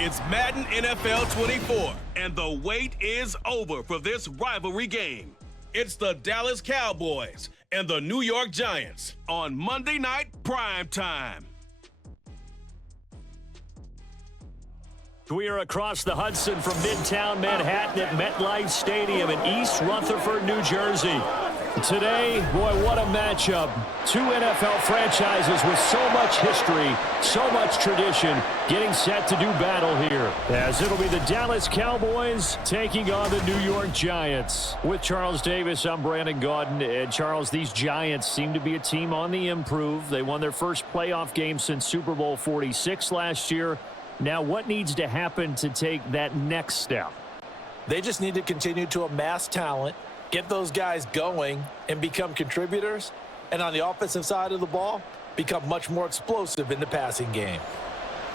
It's Madden NFL 24, and the wait is over for this rivalry game. It's the Dallas Cowboys and the New York Giants on Monday Night Prime Time. We are across the Hudson from Midtown Manhattan at MetLife Stadium in East Rutherford, New Jersey. Today, boy, what a matchup. Two NFL franchises with so much history, so much tradition, getting set to do battle here. As it'll be the Dallas Cowboys taking on the New York Giants. With Charles Davis, I'm Brandon Gaudin. And Charles, these Giants seem to be a team on the improve. They won their first playoff game since Super Bowl 46 last year. Now, what needs to happen to take that next step? They just need to continue to amass talent, get those guys going, and become contributors. And on the offensive side of the ball, become much more explosive in the passing game.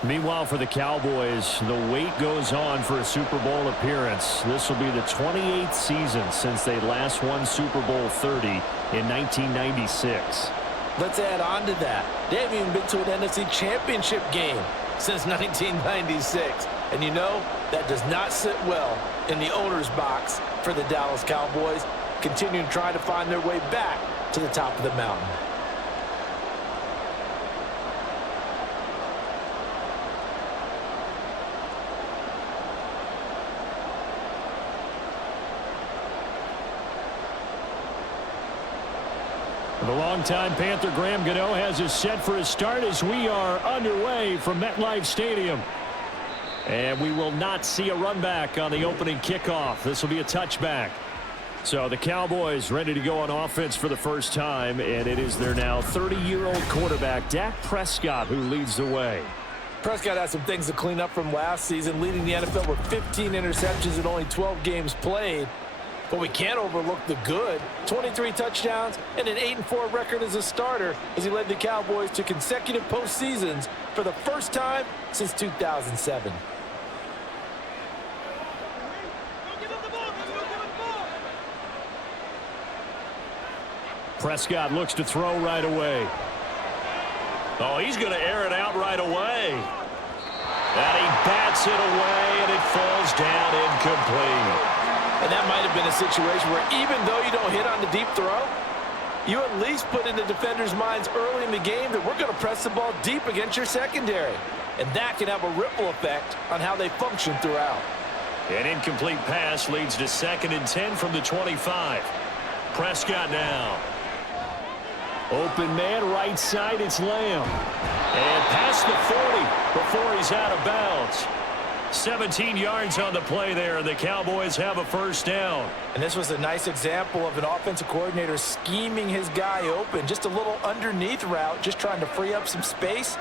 Meanwhile, for the Cowboys, the wait goes on for a Super Bowl appearance. This will be the 28th season since they last won Super Bowl 30 in 1996. Let's add on to that. They haven't even been to an NFC Championship game since 1996. And you know, that does not sit well in the owner's box for the Dallas Cowboys, continuing to try to find their way back to the top of the mountain. The longtime Panther Graham Gano has us set for his start as we are underway from MetLife Stadium. And we will not see a run back on the opening kickoff. This will be a touchback. So the Cowboys ready to go on offense for the first time, and it is their now 30-year-old quarterback, Dak Prescott, who leads the way. Prescott has some things to clean up from last season, leading the NFL with 15 interceptions and only 12 games played. But we can't overlook the good. 23 touchdowns and an 8-4 record as a starter as he led the Cowboys to consecutive postseasons for the first time since 2007. Prescott looks to throw right away. Oh, he's going to air it out right away. And he bats it away, and it falls down incomplete. And that might have been a situation where even though you don't hit on the deep throw, you at least put in the defenders' minds early in the game that we're going to press the ball deep against your secondary. And that can have a ripple effect on how they function throughout. An incomplete pass leads to 2nd and 10 from the 25. Prescott now. Open man, right side, it's Lamb. And past the 40 before he's out of bounds. 17 yards on the play there, and the Cowboys have a first down. And this was a nice example of an offensive coordinator scheming his guy open. Just a little underneath route, just trying to free up some space,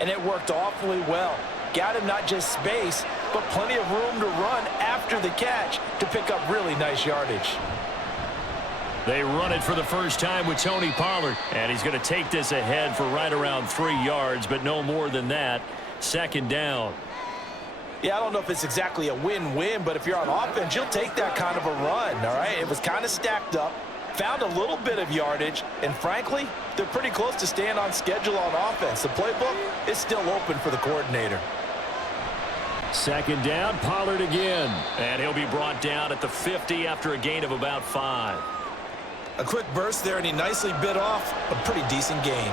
and it worked awfully well. Got him not just space, but plenty of room to run after the catch to pick up really nice yardage. They run it for the first time with Tony Pollard, and he's going to take this ahead for right around 3 yards, but no more than that. 2nd down. Yeah, I don't know if it's exactly a win-win, but if you're on offense, you'll take that kind of a run, all right? It was kind of stacked up, found a little bit of yardage, and frankly, they're pretty close to staying on schedule on offense. The playbook is still open for the coordinator. 2nd down, Pollard again. And he'll be brought down at the 50 after a gain of about 5. A quick burst there, and he nicely bit off a pretty decent gain.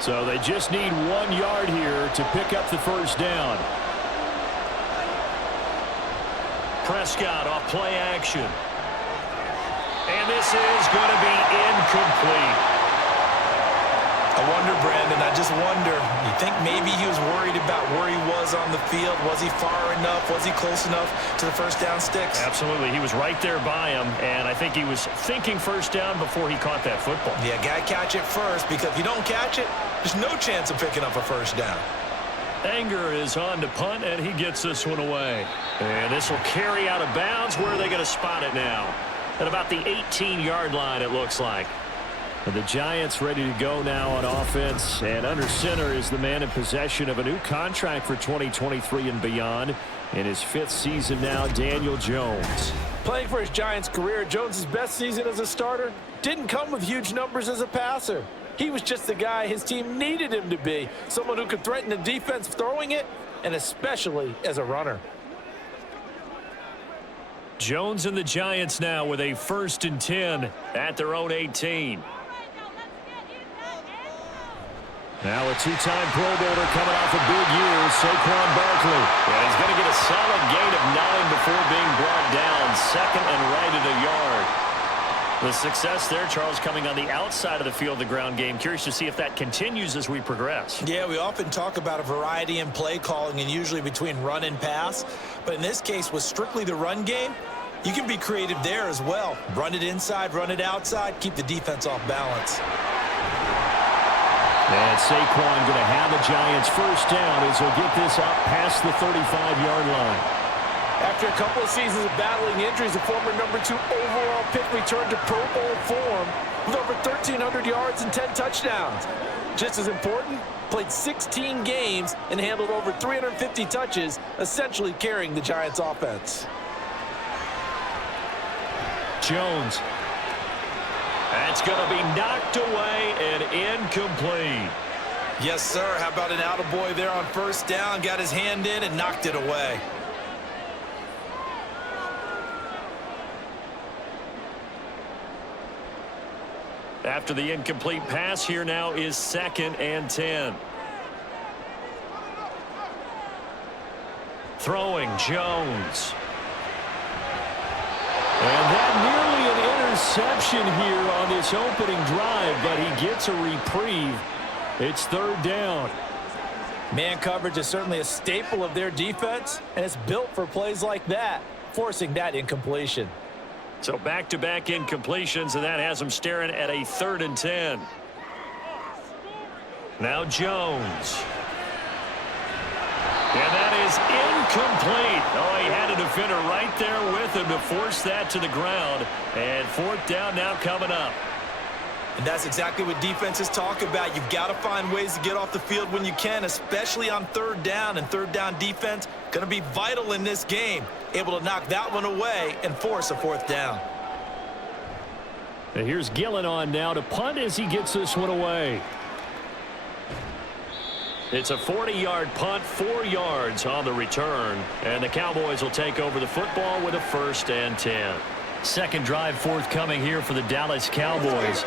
So they just need 1 yard here to pick up the first down. Prescott off play action. And this is going to be incomplete. I wonder, Brandon, I just wonder, you think maybe he was worried about where he was on the field? Was he far enough? Was he close enough to the first down sticks? Absolutely. He was right there by him, and I think he was thinking first down before he caught that football. Yeah, got to catch it first, because if you don't catch it, there's no chance of picking up a first down. Anger is on to punt, and he gets this one away. And this will carry out of bounds. Where are they going to spot it now? At about the 18-yard line, it looks like. And the Giants ready to go now on offense, and under center is the man in possession of a new contract for 2023 and beyond. In his 5th season now, Daniel Jones. Playing for his Giants career, Jones' best season as a starter didn't come with huge numbers as a passer. He was just the guy his team needed him to be, someone who could threaten the defense throwing it, and especially as a runner. Jones and the Giants now with a 1st and 10 at their own 18. Now a two-time Pro Bowler coming off a big year, Saquon Barkley. Yeah, he's going to get a solid gain of 9 before being brought down. 2nd and right at a yard. The success there, Charles, coming on the outside of the field, the ground game. Curious to see if that continues as we progress. Yeah, we often talk about a variety in play calling and usually between run and pass. But in this case, with strictly the run game, you can be creative there as well. Run it inside, run it outside, keep the defense off balance. And Saquon going to have the Giants 1st down as he'll get this up past the 35-yard line. After a couple of seasons of battling injuries, the former number 2 overall pick returned to Pro Bowl form with over 1,300 yards and 10 touchdowns. Just as important, played 16 games and handled over 350 touches, essentially carrying the Giants' offense. Jones. That's going to be knocked away and incomplete. Yes, sir. How about an attaboy there on 1st down? Got his hand in and knocked it away. After the incomplete pass, here now is 2nd and 10. Throwing, Jones. And that nearly an interception here on this opening drive, but he gets a reprieve. It's 3rd down. Man coverage is certainly a staple of their defense, and it's built for plays like that, forcing that incompletion. So back-to-back incompletions, and that has him staring at a 3rd and 10. Now Jones. And that is incomplete. Oh, he had a defender right there with him to force that to the ground. And 4th down now coming up. And that's exactly what defenses talk about. You've got to find ways to get off the field when you can, especially on 3rd down. And 3rd down defense going to be vital in this game. Able to knock that one away and force a 4th down. And here's Gillen on now to punt as he gets this one away. It's a 40-yard punt, 4 yards on the return. And the Cowboys will take over the football with a 1st and 10. 2nd drive forthcoming here for the Dallas Cowboys.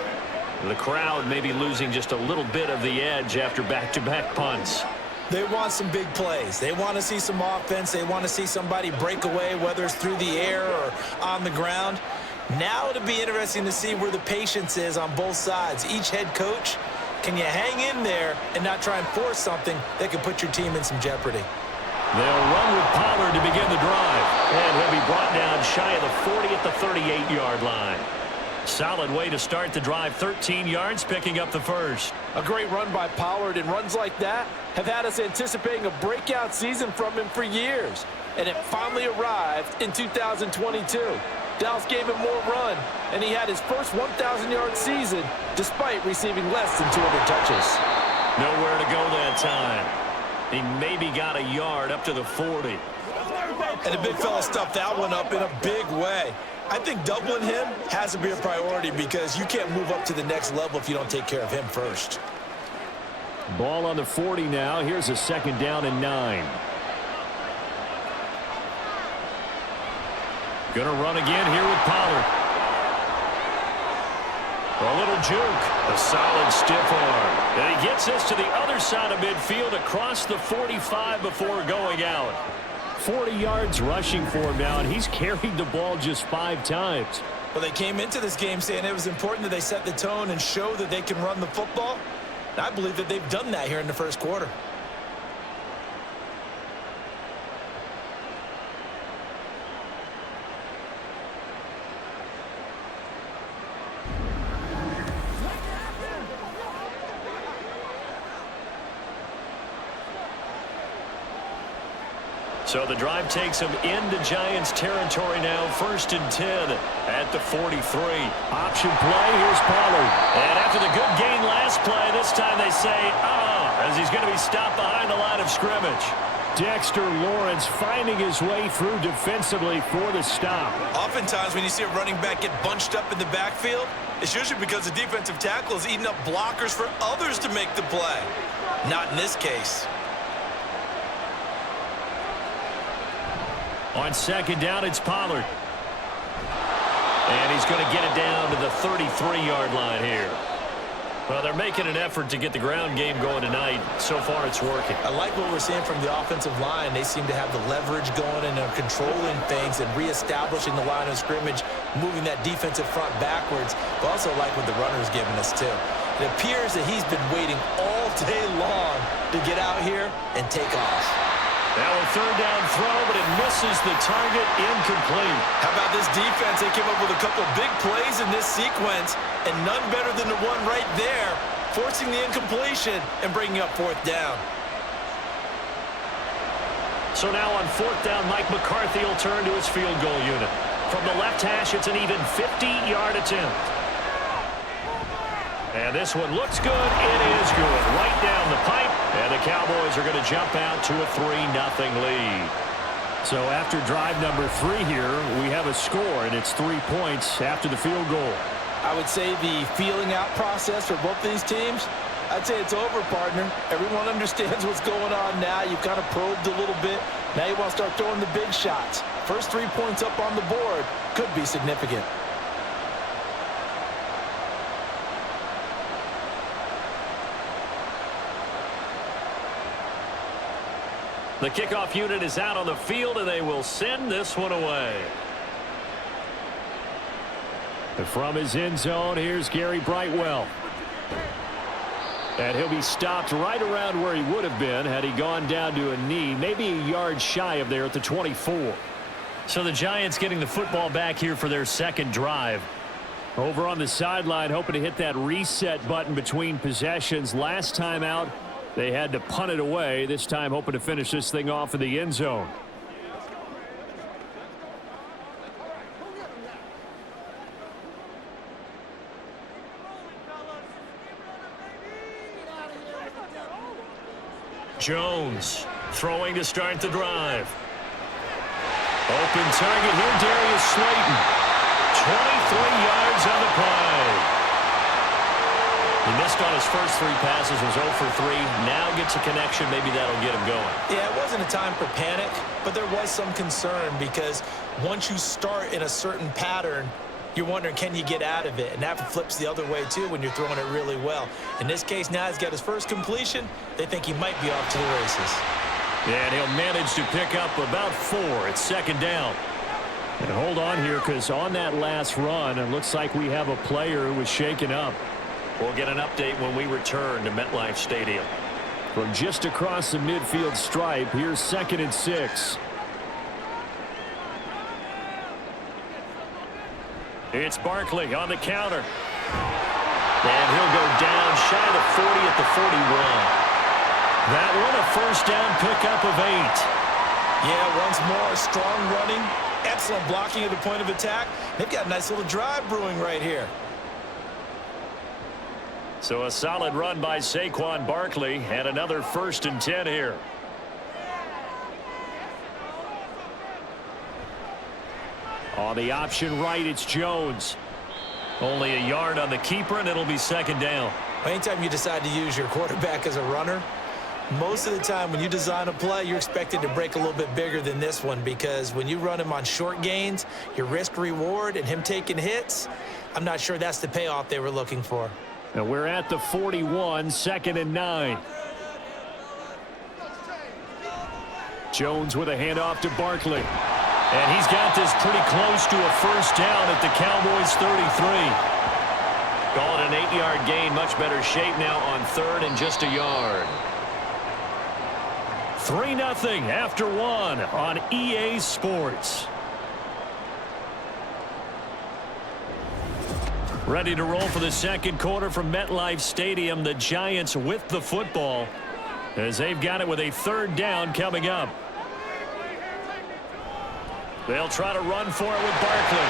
The crowd may be losing just a little bit of the edge after back-to-back punts. They want some big plays. They want to see some offense. They want to see somebody break away, whether it's through the air or on the ground. Now it'll be interesting to see where the patience is on both sides. Each head coach, can you hang in there and not try and force something that could put your team in some jeopardy? They'll run with Pollard to begin the drive. And he'll be brought down shy of the 40 at the 38-yard line. Solid way to start the drive, 13 yards, picking up the 1st. A great run by Pollard, and runs like that have had us anticipating a breakout season from him for years. And it finally arrived in 2022. Dallas gave him more run, and he had his first 1,000-yard season despite receiving less than 200 touches. Nowhere to go that time. He maybe got a yard up to the 40. And the big fella stuffed that one up in a big way. I think doubling him has to be a priority because you can't move up to the next level if you don't take care of him first. Ball on the 40 now. Here's a 2nd down and 9. Gonna run again here with Pollard. A little juke. A solid stiff arm. And he gets us to the other side of midfield across the 45 before going out. 40 yards rushing for him now, and he's carried the ball just 5 times. Well, they came into this game saying it was important that they set the tone and show that they can run the football. And I believe that they've done that here in the 1st quarter. So the drive takes him into Giants territory now. 1st and 10 at the 43. Option play. Here's Pollard. And after the good gain last play, this time they say, as he's going to be stopped behind the line of scrimmage. Dexter Lawrence finding his way through defensively for the stop. Oftentimes when you see a running back get bunched up in the backfield, it's usually because the defensive tackle is eating up blockers for others to make the play. Not in this case. On second down, it's Pollard. And he's going to get it down to the 33-yard line here. Well, they're making an effort to get the ground game going tonight. So far, it's working. I like what we're seeing from the offensive line. They seem to have the leverage going and are controlling things and reestablishing the line of scrimmage, moving that defensive front backwards. But also like what the runner's giving us, too. It appears that he's been waiting all day long to get out here and take off. Now a third down throw, but it misses the target, incomplete. How about this defense? They came up with a couple of big plays in this sequence, and none better than the one right there, forcing the incompletion and bringing up fourth down. So now on fourth down, Mike McCarthy will turn to his field goal unit. From the left hash, it's an even 50-yard attempt. And this one looks good. It is good. Right down the pipe. And the Cowboys are going to jump out to a 3-0 lead. So after drive number 3 here, we have a score, and it's 3 points after the field goal. I would say the feeling out process for both these teams, I'd say it's over, partner. Everyone understands what's going on now. You've kind of probed a little bit. Now you want to start throwing the big shots. First 3 points up on the board could be significant. The kickoff unit is out on the field, and they will send this one away. And from his end zone, here's Gary Brightwell. And he'll be stopped right around where he would have been had he gone down to a knee, maybe a yard shy of there at the 24. So the Giants getting the football back here for their second drive. Over on the sideline, hoping to hit that reset button between possessions. Last time out, they had to punt it away. This time hoping to finish this thing off in the end zone. Jones throwing to start the drive. Open target here, Darius Slayton. 23 yards on the play. He missed on his first 3 passes, was 0 for 3. Now gets a connection. Maybe that'll get him going. Yeah, it wasn't a time for panic, but there was some concern because once you start in a certain pattern, you're wondering, can you get out of it? And that flips the other way, too, when you're throwing it really well. In this case, now he's got his first completion. They think he might be off to the races. Yeah, and he'll manage to pick up about 4. It's second down. And hold on here, because on that last run, it looks like we have a player who was shaken up. We'll get an update when we return to MetLife Stadium. From just across the midfield stripe, here's 2nd and 6. It's Barkley on the counter. And he'll go down shy of the 40 at the 41. That one a first down pickup of 8. Yeah, once more, strong running, excellent blocking at the point of attack. They've got a nice little drive brewing right here. So a solid run by Saquon Barkley, and another 1st and 10 here. On the option right, it's Jones. Only a yard on the keeper, and it'll be second down. Anytime you decide to use your quarterback as a runner, most of the time when you design a play, you're expected to break a little bit bigger than this one, because when you run him on short gains, your risk-reward and him taking hits, I'm not sure that's the payoff they were looking for. And we're at the 41, 2nd and 9. Jones with a handoff to Barkley. And he's got this pretty close to a first down at the Cowboys 33. Call it an 8-yard gain. Much better shape now on 3rd and just a yard. 3-0 after 1 on EA Sports. Ready to roll for the second quarter from MetLife Stadium. The Giants with the football as they've got it with a 3rd down coming up. They'll try to run for it with Barkley.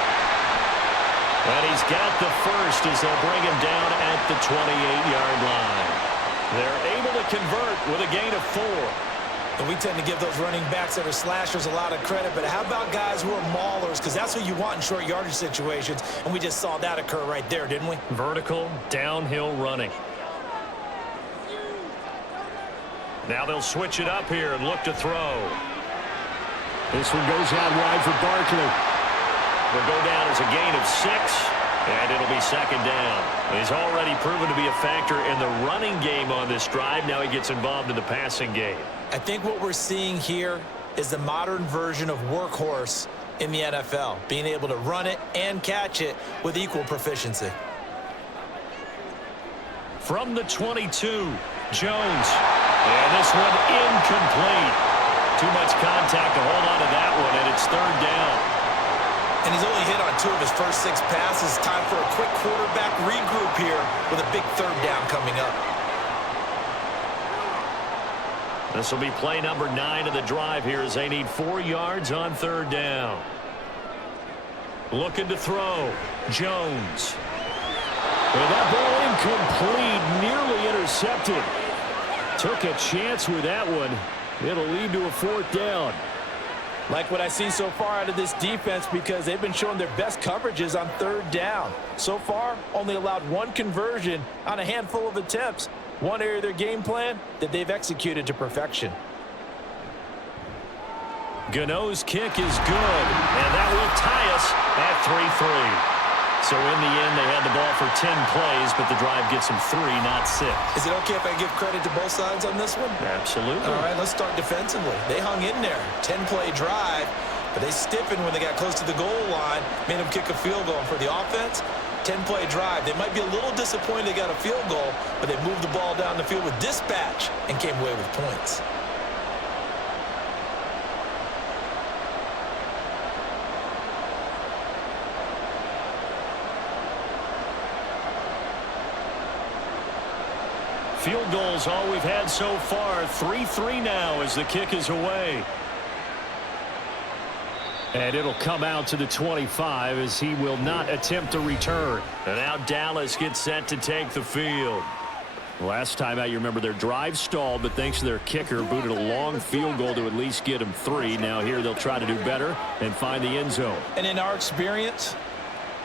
And he's got the first as they'll bring him down at the 28-yard line. They're able to convert with a gain of 4. And we tend to give those running backs that are slashers a lot of credit, but how about guys who are maulers? Because that's what you want in short yardage situations, and we just saw that occur right there, didn't we? Vertical, downhill running. Now they'll switch it up here and look to throw. This one goes out wide for Barkley. Will go down as a gain of 6, and it'll be second down. He's already proven to be a factor in the running game on this drive. Now he gets involved in the passing game. I think what we're seeing here is the modern version of workhorse in the NFL, being able to run it and catch it with equal proficiency. From the 22, Jones. And this one incomplete. Too much contact to hold on to that one, and it's third down. And he's only hit on 2 of his first 6 passes. Time for a quick quarterback regroup here with a big third down coming up. This will be play number 9 of the drive here as they need 4 yards on third down. Looking to throw. Jones. And that ball incomplete, nearly intercepted. Took a chance with that one. It'll lead to a 4th down. Like what I see so far out of this defense, because they've been showing their best coverages on third down. So far, only allowed 1 conversion on a handful of attempts. One area of their game plan that they've executed to perfection. Gano's kick is good, and that will tie us at 3-3. So in the end, they had the ball for 10 plays, but the drive gets them 3, not 6. Is it okay if I give credit to both sides on this one? Absolutely. All right, let's start defensively. They hung in there. 10-play drive, but they stiffened when they got close to the goal line, made them kick a field goal. And for the offense, 10-play drive. They might be a little disappointed they got a field goal, but they moved the ball down the field with dispatch and came away with points. Field goals all we've had so far. 3-3 now as the kick is away. And it'll come out to the 25 as he will not attempt to return. And now Dallas gets set to take the field. Last time out, you remember their drive stalled, but thanks to their kicker, booted a long field goal to at least get them 3. Now here they'll try to do better and find the end zone. And in our experience,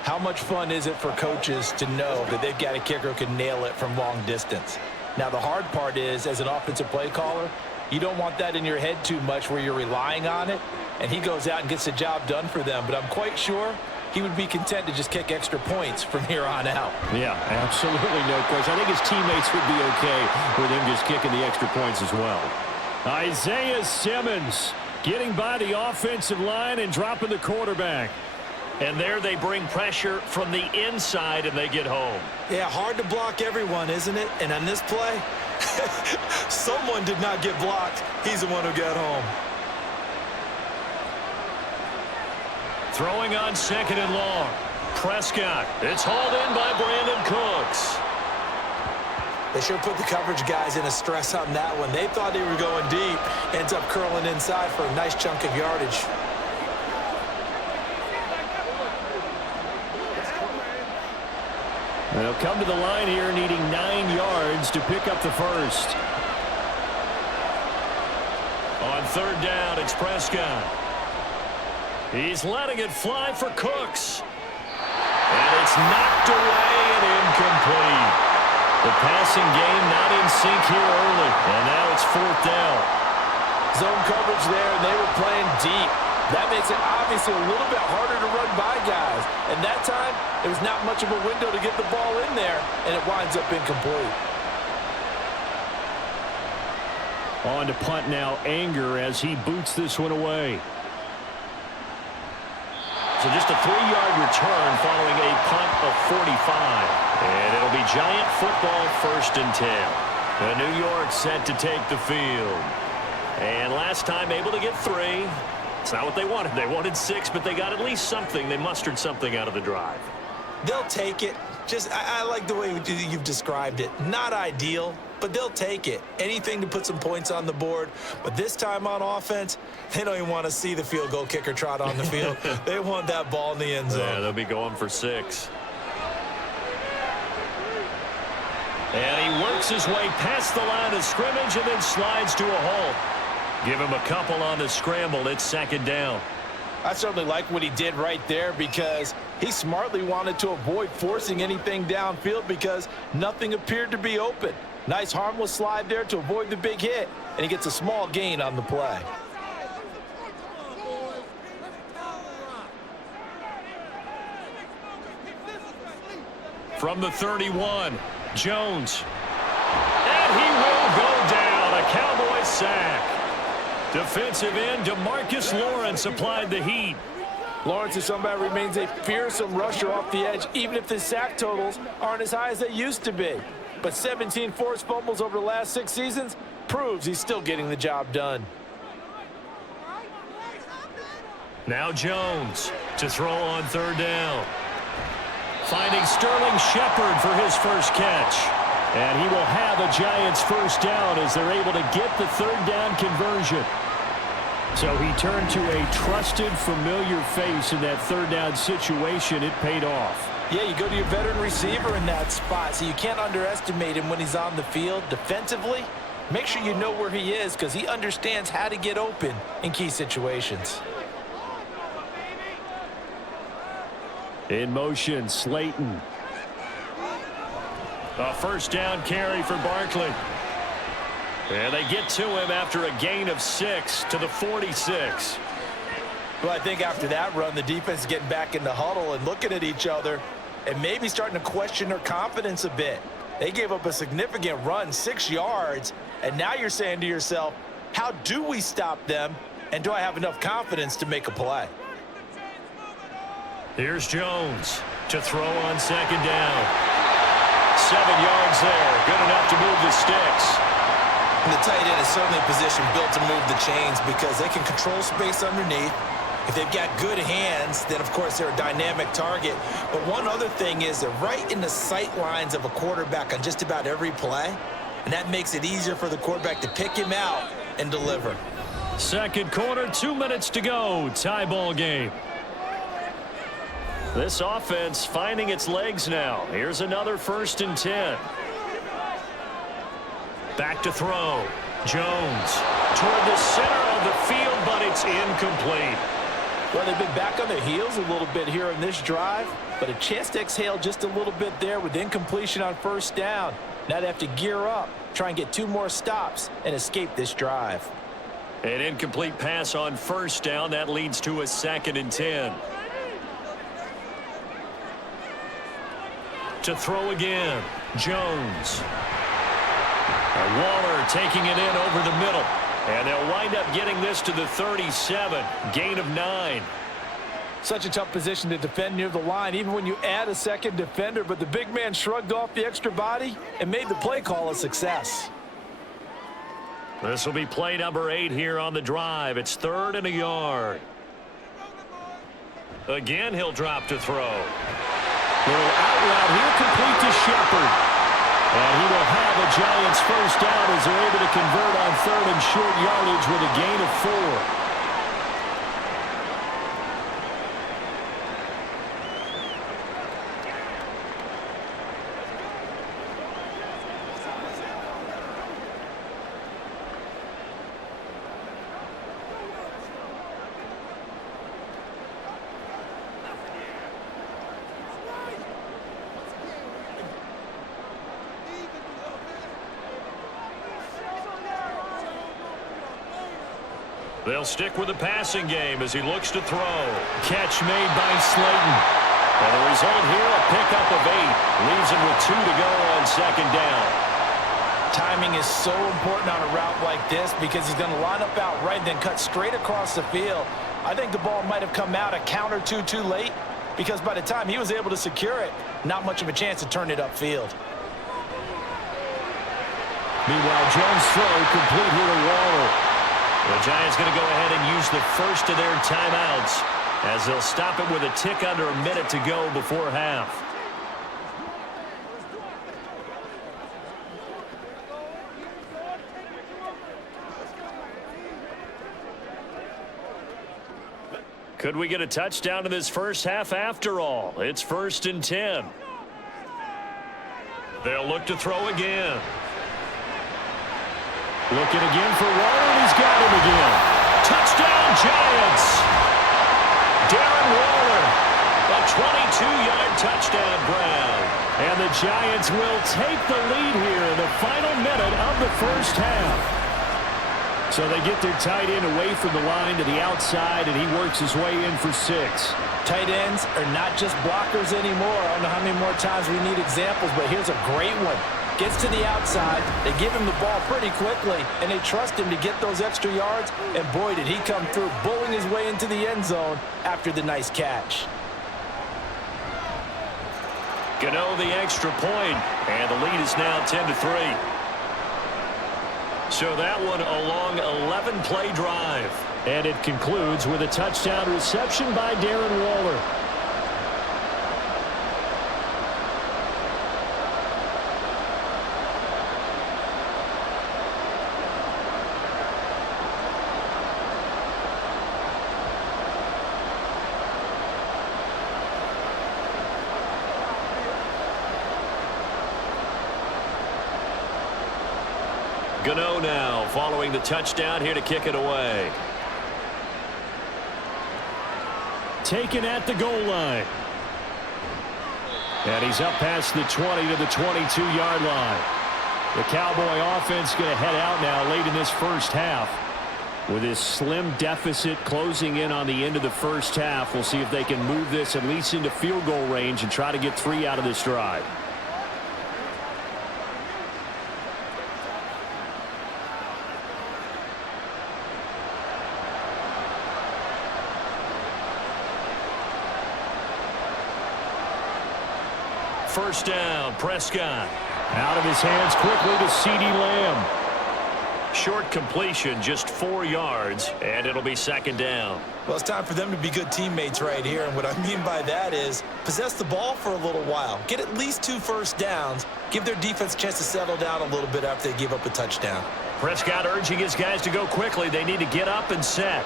how much fun is it for coaches to know that they've got a kicker who can nail it from long distance? Now, the hard part is, as an offensive play caller, you don't want that in your head too much where you're relying on it, and he goes out and gets the job done for them. But I'm quite sure he would be content to just kick extra points from here on out. Yeah, absolutely no question. I think his teammates would be okay with him just kicking the extra points as well. Isaiah Simmons getting by the offensive line and dropping the quarterback. And there they bring pressure from the inside, and they get home. Yeah, hard to block everyone, isn't it? And on this play, someone did not get blocked. He's the one who got home. Throwing on 2nd and long. Prescott. It's hauled in by Brandon Cooks. They sure put the coverage guys in a stress on that one. They thought they were going deep. Ends up curling inside for a nice chunk of yardage. They'll come to the line here needing 9 yards to pick up the first. On third down, it's Prescott. He's letting it fly for Cooks. And it's knocked away and incomplete. The passing game not in sync here early. And now it's 4th down. Zone coverage there, and they were playing deep. That makes it obviously a little bit harder to run by guys. And that time, there was not much of a window to get the ball in there, and it winds up incomplete. On to punt now, Anger, as he boots this one away. So just a 3-yard return following a punt of 45. And it'll be Giant football 1st and 10. The New York set to take the field. And last time able to get 3. It's not what they wanted. They wanted 6, but they got at least something. They mustered something out of the drive. They'll take it. I like the way you've described it. Not ideal, but they'll take it. Anything to put some points on the board. But this time on offense, they don't even want to see the field goal kicker trot on the field. They want that ball in the end zone. Yeah, they'll be going for 6. And he works his way past the line of scrimmage and then slides to a halt. Give him a couple on the scramble. It's second down. I certainly like what he did right there because he smartly wanted to avoid forcing anything downfield because nothing appeared to be open. Nice harmless slide there to avoid the big hit, and he gets a small gain on the play. From the 31, Jones. And he will go down. A Cowboys sack. Defensive end DeMarcus Lawrence applied the heat. Lawrence is somebody who remains a fearsome rusher off the edge, even if the sack totals aren't as high as they used to be. But 17 forced fumbles over the last 6 seasons proves he's still getting the job done. Now Jones to throw on third down. Finding Sterling Shepard for his first catch. And he will have a Giants first down as they're able to get the third down conversion. So he turned to a trusted, familiar face in that third down situation. It paid off. Yeah, you go to your veteran receiver in that spot, so you can't underestimate him when he's on the field. Defensively, make sure you know where he is because he understands how to get open in key situations. In motion, Slayton. A first down carry for Barkley. And they get to him after a gain of 6 to the 46. Well, I think after that run, the defense is getting back in the huddle and looking at each other and maybe starting to question their confidence a bit. They gave up a significant run, 6 yards, and now you're saying to yourself, how do we stop them, and do I have enough confidence to make a play? Here's Jones to throw on second down. 7 yards there, good enough to move the Stix. And the tight end is certainly a position built to move the chains because they can control space underneath. If they've got good hands, then, of course, they're a dynamic target. But one other thing is they're right in the sight lines of a quarterback on just about every play, and that makes it easier for the quarterback to pick him out and deliver. Second quarter, 2 minutes to go. Tie ball game. This offense finding its legs now. Here's another 1st and 10. Back to throw. Jones toward the center of the field, but it's incomplete. Well, they've been back on their heels a little bit here in this drive, but a chance to exhale just a little bit there with incompletion on first down. Now they have to gear up, try and get 2 more stops, and escape this drive. An incomplete pass on first down. That leads to a 2nd and 10. To throw again, Jones. And Waller taking it in over the middle. And they'll wind up getting this to the 37. Gain of 9. Such a tough position to defend near the line, even when you add a second defender. But the big man shrugged off the extra body and made the play call a success. This will be play number 8 here on the drive. It's 3rd and a yard. Again, he'll drop to throw. Little out route here, complete to Shepard. And he will have a Giants first down as they're able to convert on 3rd and short yardage with a gain of 4. They'll stick with the passing game as he looks to throw. Catch made by Slayton. And the result here, a pickup of 8. Leaves him with 2 to go on second down. Timing is so important on a route like this because he's going to line up out right and then cut straight across the field. I think the ball might have come out a count or two too late because by the time he was able to secure it, not much of a chance to turn it upfield. Meanwhile, Jones' throw complete here to Waller. The Giants going to go ahead and use the first of their timeouts as they'll stop it with a tick under a minute to go before half. Could we get a touchdown in this first half after all? It's 1st and 10. They'll look to throw again. Looking again for Waller, and he's got him again. Touchdown, Giants. Darren Waller, a 22-yard touchdown grab. And the Giants will take the lead here in the final minute of the first half. So they get their tight end away from the line to the outside, and he works his way in for 6. Tight ends are not just blockers anymore. I don't know how many more times we need examples, but here's a great one. Gets to the outside, they give him the ball pretty quickly, and they trust him to get those extra yards, and boy, did he come through, bowling his way into the end zone after the nice catch. Gano the extra point, and the lead is now 10-3. So that one a long 11-play drive. And it concludes with a touchdown reception by Darren Waller. Gano now following the touchdown here to kick it away. Taken at the goal line. And he's up past the 20 to the 22-yard line. The Cowboy offense going to head out now late in this first half. With this slim deficit closing in on the end of the first half, we'll see if they can move this at least into field goal range and try to get 3 out of this drive. First down, Prescott. Out of his hands quickly to CeeDee Lamb. Short completion, just 4 yards, and it'll be second down. Well, it's time for them to be good teammates right here, and what I mean by that is possess the ball for a little while. Get at least 2 first downs. Give their defense a chance to settle down a little bit after they give up a touchdown. Prescott urging his guys to go quickly. They need to get up and set.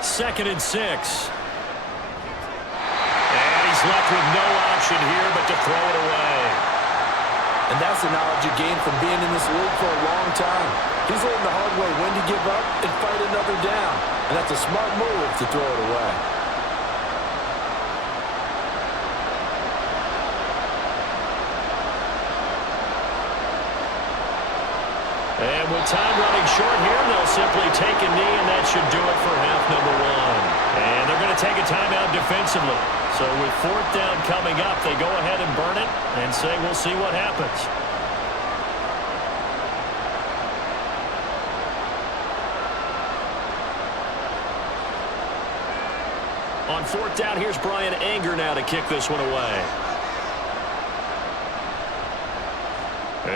Second and 6. And he's left with no option here but to throw it away. And that's the knowledge you gain from being in this league for a long time. He's learned the hard way when to give up and fight another down. And that's a smart move to throw it away. And with time running short here, they'll simply take a knee, and that should do it for half number 1. And they're going to take a timeout defensively. So with 4th down coming up, they go ahead and burn it and say we'll see what happens. On 4th down, here's Brian Anger now to kick this one away.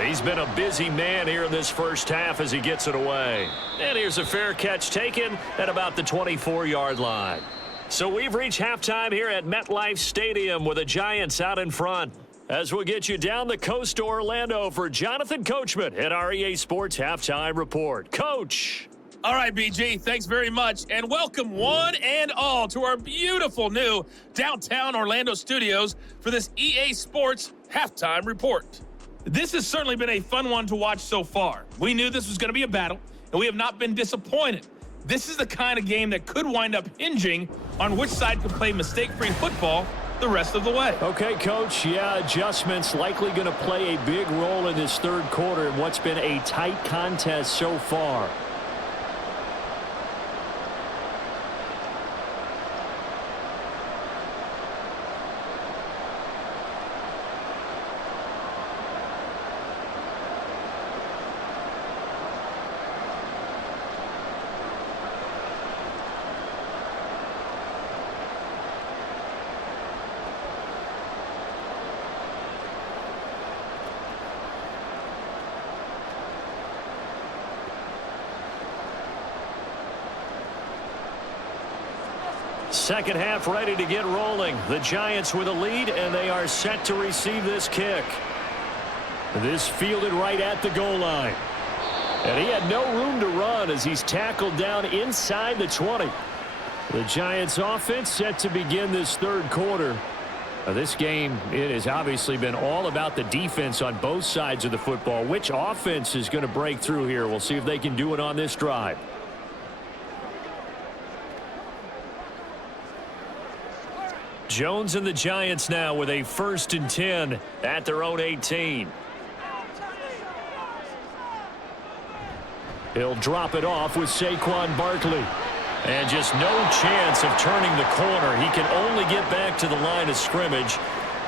He's been a busy man here in this first half as he gets it away. And here's a fair catch taken at about the 24-yard line. So we've reached halftime here at MetLife Stadium with the Giants out in front. As we'll get you down the coast to Orlando for Jonathan Coachman at our EA Sports Halftime Report. Coach. All right, BG, thanks very much, and welcome one and all to our beautiful new downtown Orlando studios for this EA Sports Halftime Report. This has certainly been a fun one to watch so far. We knew this was going to be a battle, and we have not been disappointed. This is the kind of game that could wind up hinging on which side can play mistake-free football the rest of the way. Okay, Coach, yeah, adjustments likely going to play a big role in this third quarter in what's been a tight contest so far. Second half ready to get rolling. The Giants with a lead, and they are set to receive this kick. This fielded right at the goal line. And he had no room to run as he's tackled down inside the 20. The Giants offense set to begin this third quarter. This game, it has obviously been all about the defense on both sides of the football. Which offense is going to break through here? We'll see if they can do it on this drive. Jones and the Giants now with a 1st and 10 at their own 18. He'll drop it off with Saquon Barkley. And just no chance of turning the corner. He can only get back to the line of scrimmage.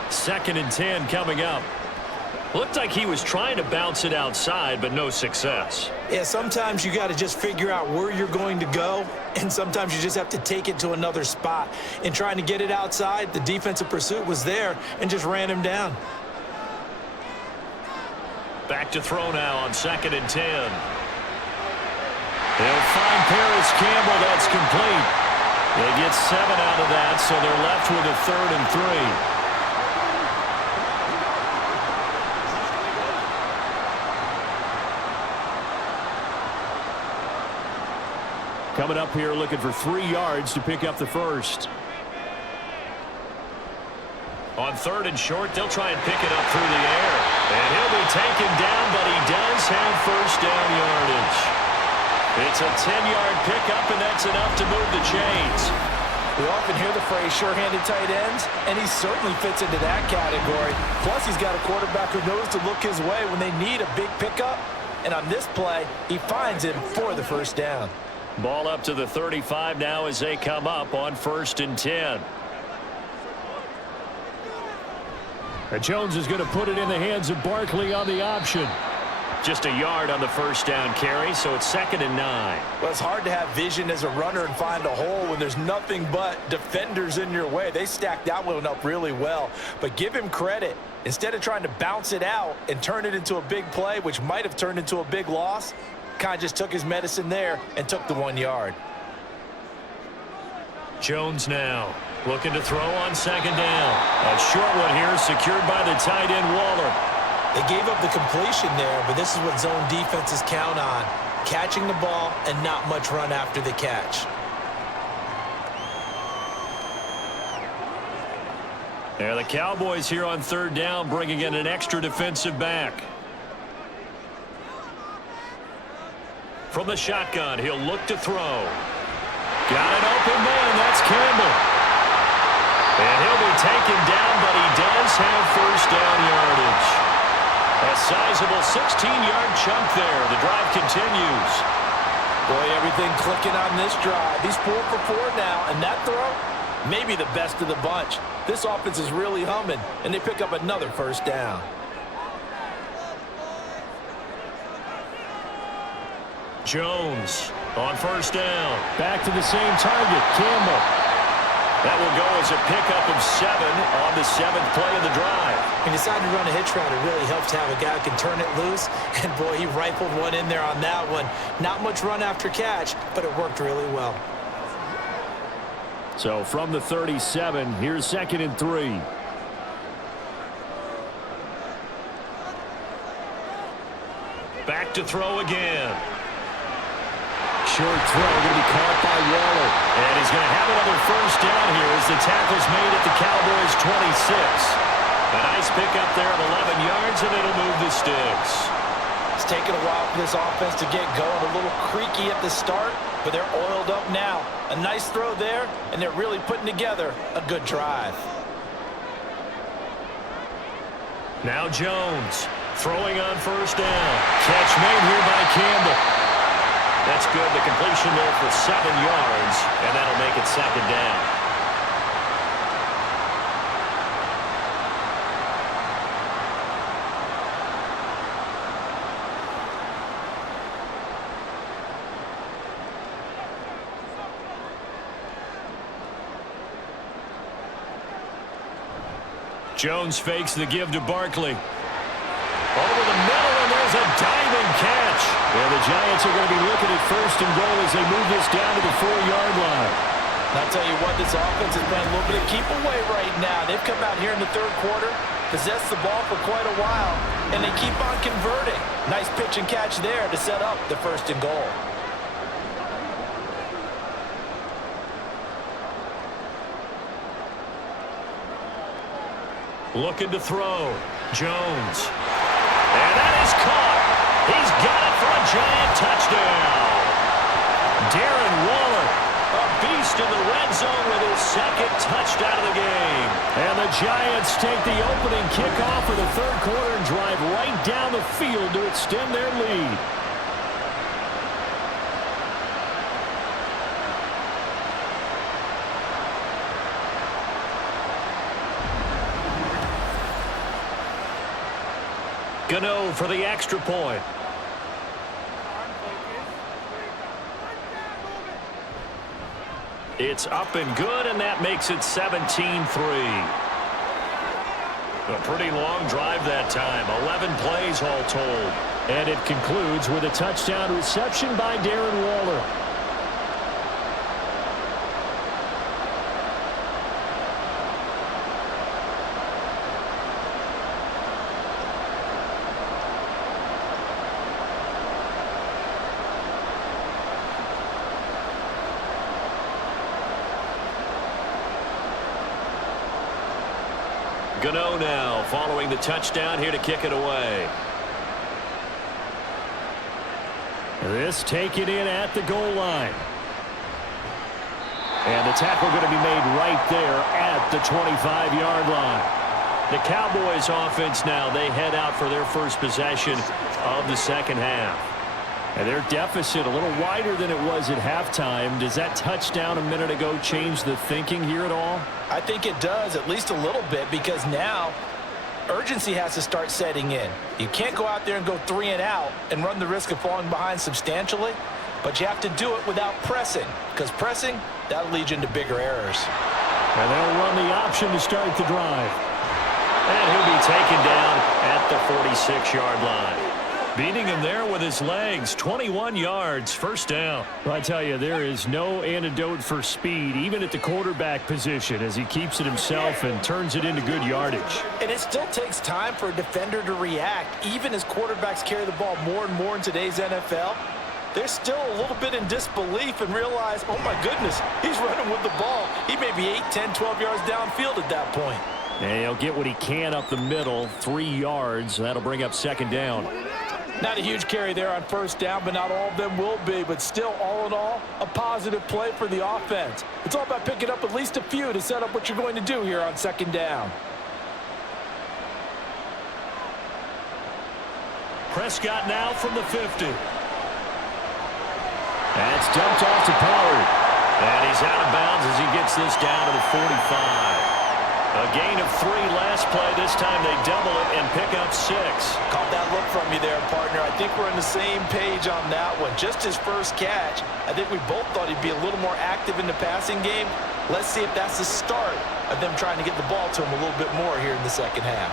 2nd and 10 coming up. Looked like he was trying to bounce it outside, but no success. Yeah, sometimes you got to just figure out where you're going to go, and sometimes you just have to take it to another spot. In trying to get it outside, the defensive pursuit was there and just ran him down. Back to throw now on 2nd and 10. They'll find Paris Campbell. That's complete. They get 7 out of that, so they're left with a 3rd and 3. Coming up here looking for 3 yards to pick up the first. On 3rd and short, they'll try and pick it up through the air. And he'll be taken down, but he does have first down yardage. It's a 10-yard pickup, and that's enough to move the chains. We often hear the phrase sure-handed tight ends, and he certainly fits into that category. Plus, he's got a quarterback who knows to look his way when they need a big pickup. And on this play, he finds him for the first down. Ball up to the 35 now as they come up on 1st and 10. And Jones is going to put it in the hands of Barkley on the option. Just a yard on the first down carry, so it's 2nd and 9. Well, it's hard to have vision as a runner and find a hole when there's nothing but defenders in your way. They stacked that one up really well. But give him credit. Instead of trying to bounce it out and turn it into a big play, which might have turned into a big loss, kind of just took his medicine there and took the 1 yard. Jones now looking to throw on 2nd down. A short one here secured by the tight end Waller. They gave up the completion there, but this is what zone defenses count on. Catching the ball and not much run after the catch. Yeah, the Cowboys here on 3rd down bringing in an extra defensive back. From the shotgun, he'll look to throw. Got an open man, that's Campbell. And he'll be taken down, but he does have first down yardage. A sizable 16-yard chunk there. The drive continues. Boy, everything clicking on this drive. He's 4 for 4 now, and that throw, maybe the best of the bunch. This offense is really humming, and they pick up another first down. Jones on 1st down. Back to the same target, Campbell. That will go as a pickup of 7 on the 7th play of the drive. When you decide to run a hitch route, it really helps to have a guy who can turn it loose. And, boy, he rifled one in there on that one. Not much run after catch, but it worked really well. So from the 37, here's 2nd and 3. Back to throw again. Short throw going to be caught by Waller. And he's going to have another first down here as the tackle's made at the Cowboys 26. A nice pickup there of 11 yards, and it'll move the Stix. It's taken a while for this offense to get going. A little creaky at the start, but they're oiled up now. A nice throw there, and they're really putting together a good drive. Now Jones throwing on first down. Catch made here by Campbell. That's good. The completion there for 7 yards, and that'll make it 2nd down. Jones fakes the give to Barkley. Over the middle, and there's a diving catch. Yeah, the Giants are going to be looking at 1st and goal as they move this down to the 4-yard line. And I'll tell you what, this offense is playing a little bit of keep away right now. They've come out here in the 3rd quarter possess the ball for quite a while, and they keep on converting. Nice pitch and catch there to set up the 1st and goal. Looking to throw. Jones. And that is caught. He's got it for a giant touchdown. Darren Waller, a beast in the red zone with his 2nd touchdown of the game. And the Giants take the opening kickoff of the 3rd quarter and drive right down the field to extend their lead. Gano for the extra point. It's up and good, and that makes it 17-3. A pretty long drive that time. 11 plays all told. And it concludes with a touchdown reception by Darren Waller. Gano now following the touchdown here to kick it away. This taken in at the goal line. And the tackle going to be made right there at the 25-yard line. The Cowboys offense now, they head out for their first possession of the 2nd half. And their deficit a little wider than it was at halftime. Does that touchdown a minute ago change the thinking here at all? I think it does, at least a little bit, because now urgency has to start setting in. You can't go out there and go 3 and out and run the risk of falling behind substantially, but you have to do it without pressing, because pressing, that'll lead you into bigger errors. And they'll run the option to start the drive. And he'll be taken down at the 46-yard line. Beating him there with his legs, 21 yards, 1st down. Well, I tell you, there is no antidote for speed, even at the quarterback position, as he keeps it himself and turns it into good yardage. And it still takes time for a defender to react. Even as quarterbacks carry the ball more and more in today's NFL, they're still a little bit in disbelief and realize, oh my goodness, he's running with the ball. He may be 8, 10, 12 yards downfield at that point. And he'll get what he can up the middle, 3 yards. That'll bring up 2nd down. Not a huge carry there on 1st down, but not all of them will be. But still, all in all, a positive play for the offense. It's all about picking up at least a few to set up what you're going to do here on 2nd down. Prescott now from the 50. That's dumped off to Pollard. And he's out of bounds as he gets this down to the 45. A gain of 3 last play. This time they double it and pick up 6. Caught that look from you there, partner. I think we're on the same page on that one. Just his first catch. I think we both thought he'd be a little more active in the passing game. Let's see if that's the start of them trying to get the ball to him a little bit more here in the 2nd half.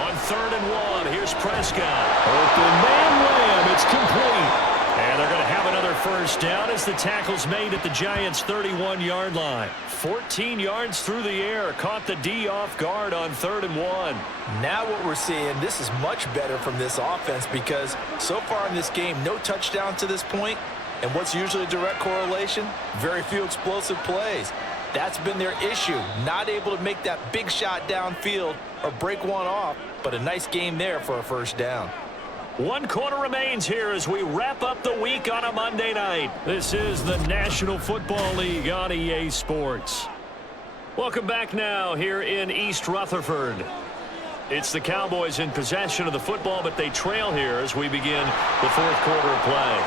On 3rd and 1, here's Prescott. Open man lamb. It's complete. And they're going to have another 1st down as the tackle's made at the Giants' 31-yard line. 14 yards through the air. Caught the D off guard on 3rd and 1. Now what we're seeing, this is much better from this offense because so far in this game, no touchdowns to this point. And what's usually a direct correlation? Very few explosive plays. That's been their issue. Not able to make that big shot downfield or break one off. But a nice game there for a 1st down. 1 quarter remains here as we wrap up the week on a Monday night. This is the National Football League on EA Sports. Welcome back now here in East Rutherford. It's the Cowboys in possession of the football, but they trail here as we begin the 4th quarter of play.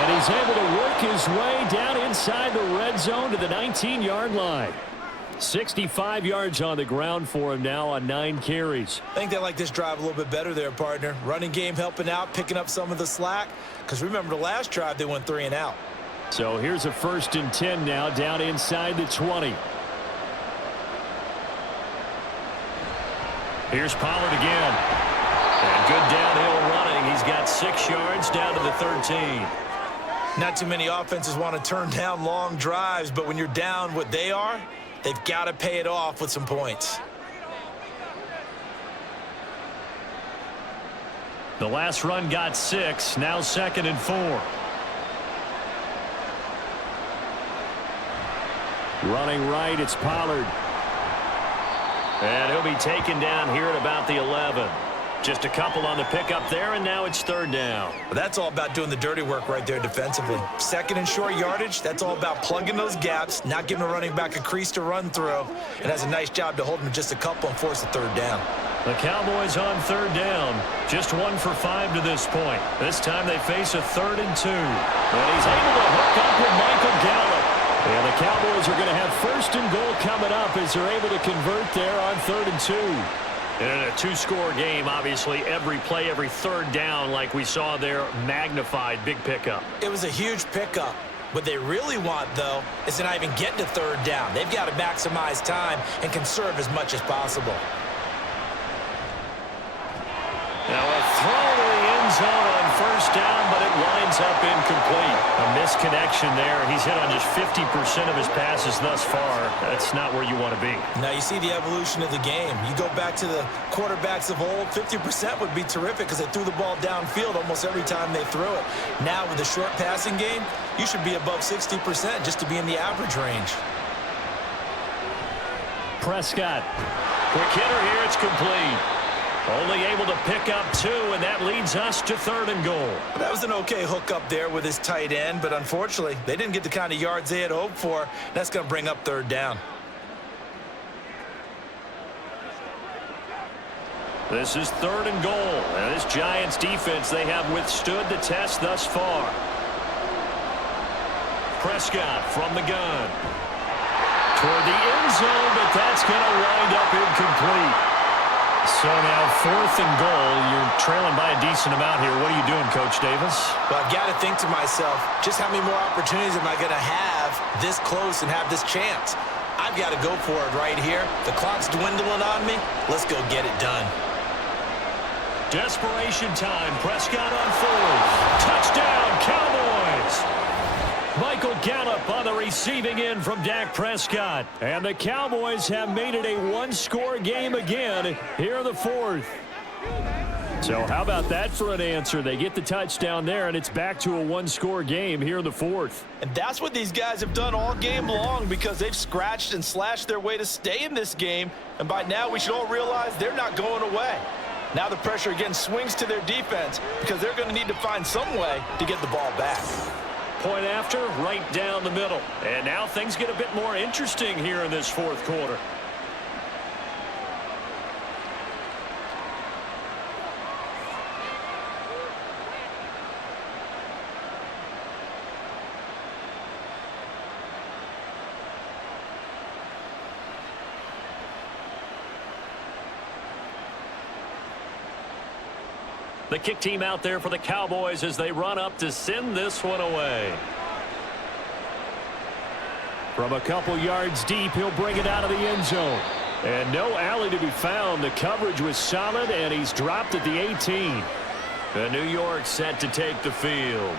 And he's able to work his way down inside the red zone to the 19-yard line. 65 yards on the ground for him now on 9 carries. I think they like this drive a little bit better there, partner. Running game helping out, picking up some of the slack. Because remember the last drive, they went 3 and out. So here's a 1st and 10 now down inside the 20. Here's Pollard again. And good downhill running. He's got 6 yards down to the 13. Not too many offenses want to turn down long drives, but when you're down what they are, They've got to pay it off with some points. The last run got 6, now 2nd and 4. Running right, it's Pollard. And he'll be taken down here at about the 11. Just a couple on the pickup there, and now it's 3rd down. Well, that's all about doing the dirty work right there defensively. 2nd and short yardage, that's all about plugging those gaps, not giving a running back a crease to run through, and has a nice job to hold him just a couple and force a 3rd down. The Cowboys on 3rd down. Just 1 for 5 to this point. This time they face a 3rd and 2. And he's able to hook up with Michael Gallup. And the Cowboys are going to have 1st and goal coming up as they're able to convert there on 3rd and 2. And in a 2-score game, obviously, every play, every 3rd down, like we saw there, magnified. Big pickup. It was a huge pickup. What they really want, though, is to not even get to 3rd down. They've got to maximize time and conserve as much as possible. Now a throw to the end zone on 1st down, but it winds up incomplete. A misconnection there. He's hit on just 50% of his passes thus far. That's not where you want to be. Now you see the evolution of the game. You go back to the quarterbacks of old, 50% would be terrific because they threw the ball downfield almost every time they threw it. Now with the short passing game, you should be above 60% just to be in the average range. Prescott. Quick hitter here, it's complete. Only able to pick up 2, and that leads us to 3rd and goal. That was an okay hook up there with his tight end, but unfortunately, they didn't get the kind of yards they had hoped for. That's going to bring up 3rd down. This is 3rd and goal. And this Giants defense, they have withstood the test thus far. Prescott from the gun. Toward the end zone, but that's going to wind up incomplete. So now 4th and goal. You're trailing by a decent amount here. What are you doing, Coach Davis? Well, I've got to think to myself, just how many more opportunities am I going to have this close and have this chance? I've got to go for it right here. The clock's dwindling on me. Let's go get it done. Desperation time. Prescott on 4th. Touchdown, Cowboys! Michael Gallup on the receiving end from Dak Prescott. And the Cowboys have made it a 1-score game again here in the 4th. So how about that for an answer? They get the touchdown there, and it's back to a 1-score game here in the 4th. And that's what these guys have done all game long because they've scratched and slashed their way to stay in this game. And by now, we should all realize they're not going away. Now the pressure again swings to their defense because they're going to need to find some way to get the ball back. Point after, right down the middle. And now things get a bit more interesting here in this 4th quarter. The kick team out there for the Cowboys as they run up to send this one away. From a couple yards deep, he'll bring it out of the end zone. And no alley to be found. The coverage was solid, and he's dropped at the 18. The New York set to take the field.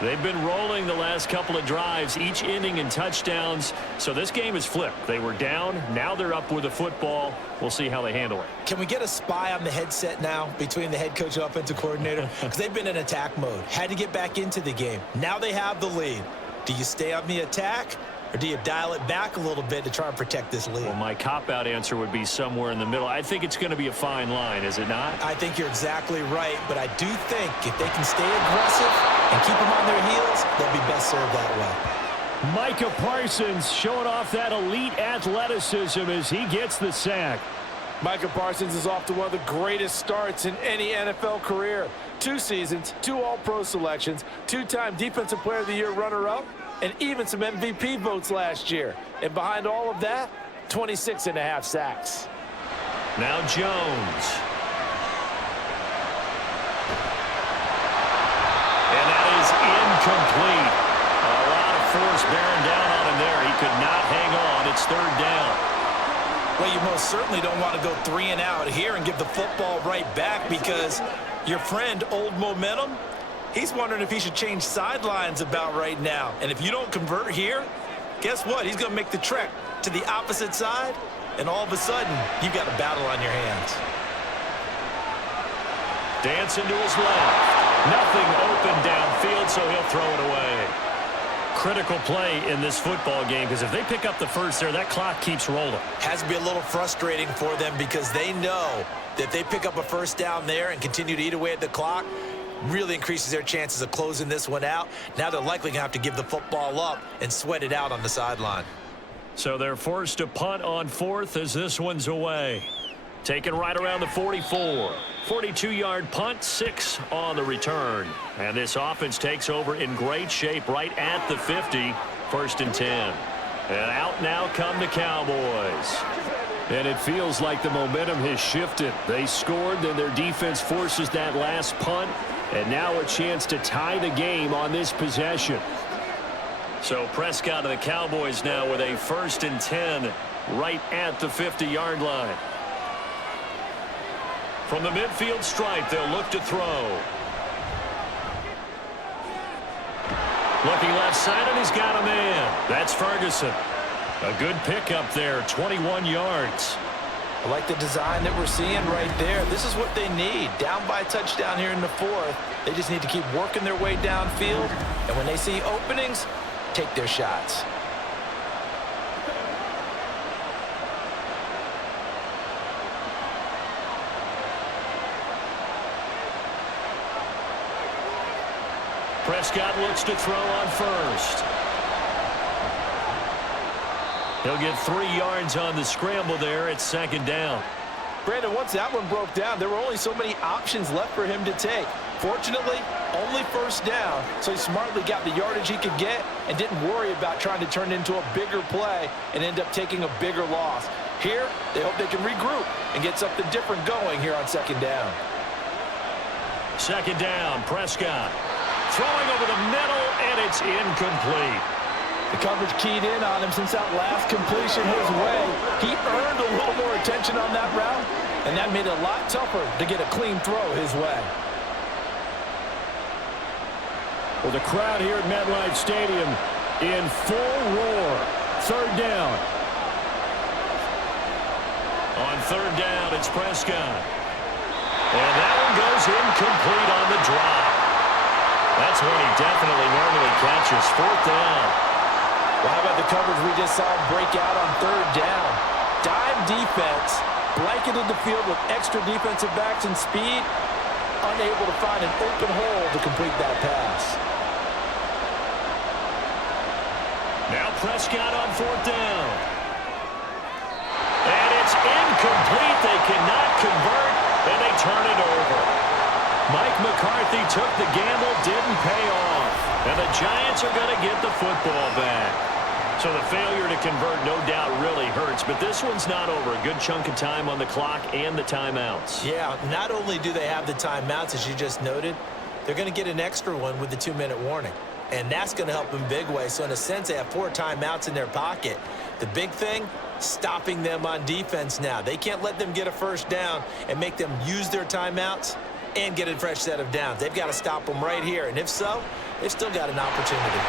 They've been rolling the last couple of drives, each inning in touchdowns. So this game is flipped. They were down. Now they're up with the football. We'll see how they handle it. Can we get a spy on the headset now between the head coach and offensive coordinator? Because they've been in attack mode. Had to get back into the game. Now they have the lead. Do you stay on the attack? Or do you dial it back a little bit to try and protect this lead? Well, my cop-out answer would be somewhere in the middle. I think it's going to be a fine line, is it not? I think you're exactly right, but I do think if they can stay aggressive and keep them on their heels, they'll be best served that way. Micah Parsons showing off that elite athleticism as he gets the sack. Micah Parsons is off to one of the greatest starts in any NFL career. 2 seasons, 2 All-Pro selections, 2-time Defensive Player of the Year runner-up, and even some MVP votes last year. And behind all of that, 26.5 sacks. Now Jones. And that is incomplete. A lot of force bearing down on him there. He could not hang on. It's 3rd down. Well, you most certainly don't want to go 3 and out here and give the football right back because your friend, Old Momentum, he's wondering if he should change sidelines about right now. And if you don't convert here, guess what? He's going to make the trek to the opposite side, and all of a sudden, you've got a battle on your hands. Dancing to his left. Nothing open downfield, so he'll throw it away. Critical play in this football game, because if they pick up the first there, that clock keeps rolling. Has to be a little frustrating for them because they know that if they pick up a first down there and continue to eat away at the clock, really increases their chances of closing this one out. Now they're likely going to have to give the football up and sweat it out on the sideline. So they're forced to punt on fourth as this one's away. Taken right around the 44. 42-yard punt, 6 on the return. And this offense takes over in great shape right at the 50. 1st and 10. And out now come the Cowboys. And it feels like the momentum has shifted. They scored, then their defense forces that last punt. And now a chance to tie the game on this possession. So Prescott and the Cowboys now with a 1st and 10 right at the 50-yard line. From the midfield stripe, they'll look to throw. Looking left side, and he's got a man. That's Ferguson. A good pickup there, 21 yards. I like the design that we're seeing right there. This is what they need. Down by a touchdown here in the 4th. They just need to keep working their way downfield. And when they see openings, take their shots. Prescott looks to throw on first. He'll get 3 yards on the scramble there at 2nd down. Brandon, once that one broke down, there were only so many options left for him to take. Fortunately, only 1st down, so he smartly got the yardage he could get and didn't worry about trying to turn it into a bigger play and end up taking a bigger loss. Here, they hope they can regroup and get something different going here on 2nd down. 2nd down, Prescott. Throwing over the middle, and it's incomplete. The coverage keyed in on him since that last completion his way. He earned a little more attention on that route, and that made it a lot tougher to get a clean throw his way. Well, the crowd here at MetLife Stadium in full roar. 3rd down. On 3rd down, it's Prescott. And that one goes incomplete on the drop. That's what he definitely normally catches. 4th down. Well, how about the coverage we just saw break out on 3rd down? Dime defense, blanketed the field with extra defensive backs and speed, unable to find an open hole to complete that pass. Now Prescott on 4th down. And it's incomplete. They cannot convert, and they turn it over. Mike McCarthy took the gamble, didn't pay off. And the Giants are going to get the football back. So the failure to convert no doubt really hurts, but this one's not over. A good chunk of time on the clock and the timeouts. Yeah, not only do they have the timeouts, as you just noted, they're going to get an extra one with the 2-minute warning. And that's going to help them big way. So in a sense, they have 4 timeouts in their pocket. The big thing, stopping them on defense now. They can't let them get a 1st down and make them use their timeouts and get a fresh set of downs. They've got to stop them right here. And if so, they've still got an opportunity.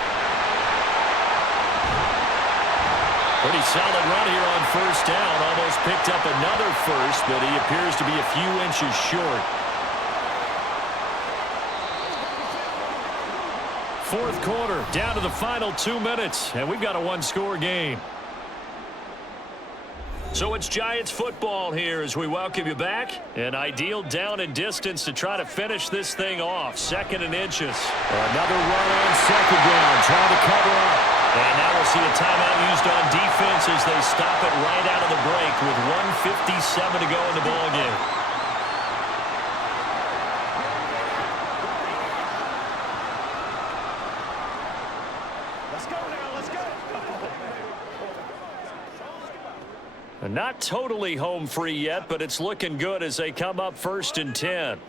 Pretty solid run here on 1st down. Almost picked up another first, but he appears to be a few inches short. 4th quarter, down to the final 2 minutes, and we've got a 1-score game. So it's Giants football here as we welcome you back. An ideal down and distance to try to finish this thing off. 2nd and inches. Another run on 2nd down, trying to cover up. And now we'll see a timeout used on defense as they stop it right out of the break with 1:57 to go in the ballgame. Not totally home free yet, but it's looking good as they come up 1st and 10.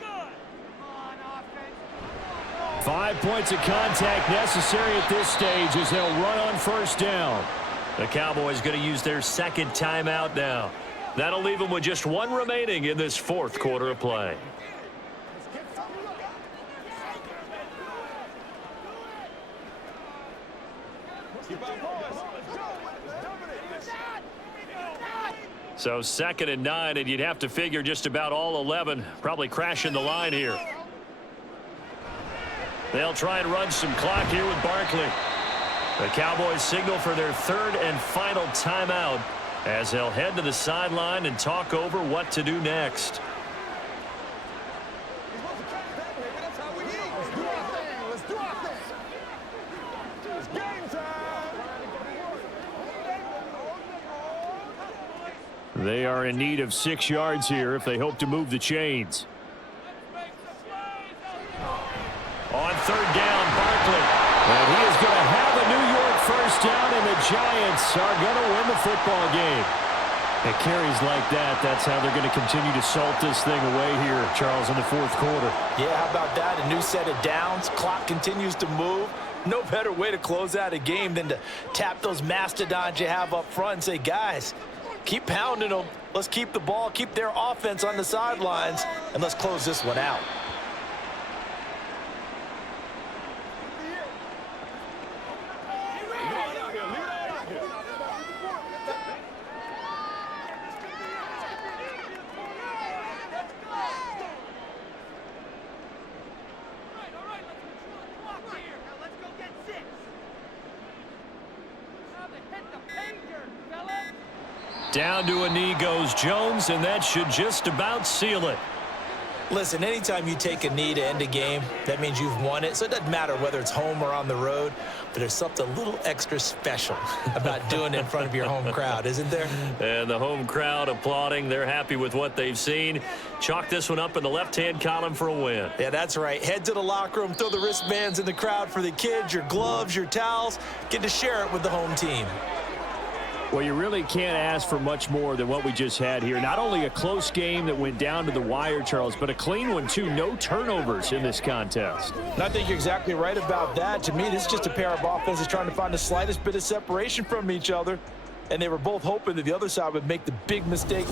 5 points of contact necessary at this stage as they'll run on 1st down. The Cowboys going to use their 2nd timeout now. That'll leave them with just 1 remaining in this 4th quarter of play. So 2nd and 9, and you'd have to figure just about all 11 probably crashing the line here. They'll try and run some clock here with Barkley. The Cowboys signal for their 3rd and final timeout as they'll head to the sideline and talk over what to do next. They are in need of 6 yards here if they hope to move the chains. On 3rd down, Barkley. And he is going to have a New York first down, and the Giants are going to win the football game. It carries like that. That's how they're going to continue to salt this thing away here, Charles, in the 4th quarter. Yeah, how about that? A new set of downs. Clock continues to move. No better way to close out a game than to tap those mastodons you have up front and say, guys, keep pounding them. Let's keep the ball, keep their offense on the sidelines, and let's close this one out. Down to a knee goes Jones, and that should just about seal it. Listen, anytime you take a knee to end a game, that means you've won it. So it doesn't matter whether it's home or on the road, but there's something a little extra special about doing it in front of your home crowd, isn't there? And the home crowd applauding. They're happy with what they've seen. Chalk this one up in the left-hand column for a win. Yeah, that's right. Head to the locker room, throw the wristbands in the crowd for the kids, your gloves, your towels. Get to share it with the home team. Well, you really can't ask for much more than what we just had here. Not only a close game that went down to the wire, Charles, but a clean one, too. No turnovers in this contest. And I think you're exactly right about that. To me, this is just a pair of offenses trying to find the slightest bit of separation from each other. And they were both hoping that the other side would make the big mistake